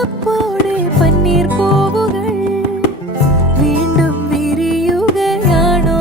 പച്ചപ്പോടെ പന്നീർ പൂവുകൾ വീണ്ടും വിരിയുകയാണോ?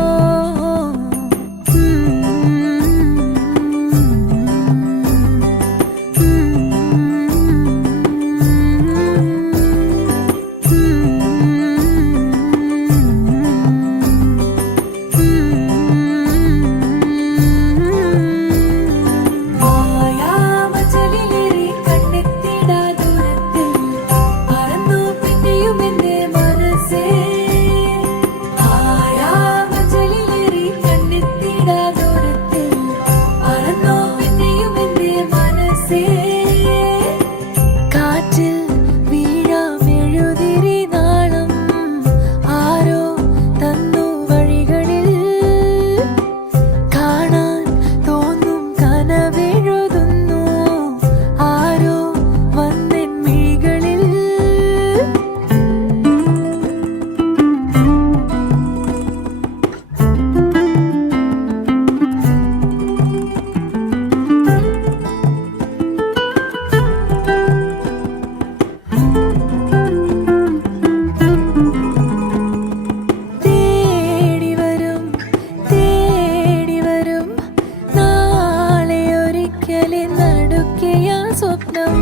സ്വപ്നം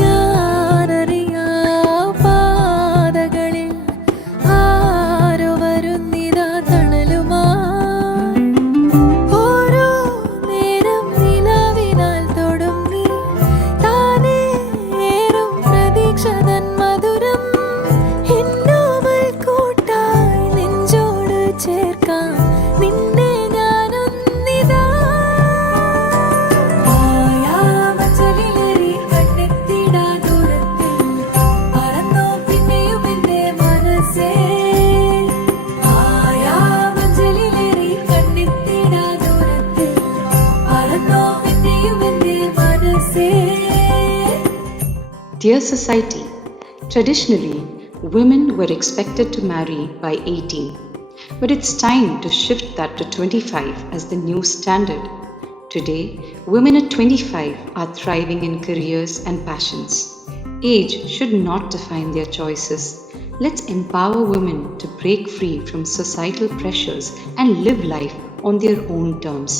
ഞാനറിയാ പാതകളിൽ ആരോ വരുന്നിതാ തണലുമാ. ഓരോ നേരം നിലാവിനാൽ തൊടും നീ താനേ ഏറും പ്രതീക്ഷ തൻ മധുരം. എന്നോവൽ കൂട്ടായി നെഞ്ചോട് ചേർക്കാം നിന്നെ ഞാനൊന്നിതാ. Dear society, traditionally, women were expected to marry by 18. But it's time to shift that to 25 as the new standard. Today, women at 25 are thriving in careers and passions. Age should not define their choices. Let's empower women to break free from societal pressures and live life on their own terms.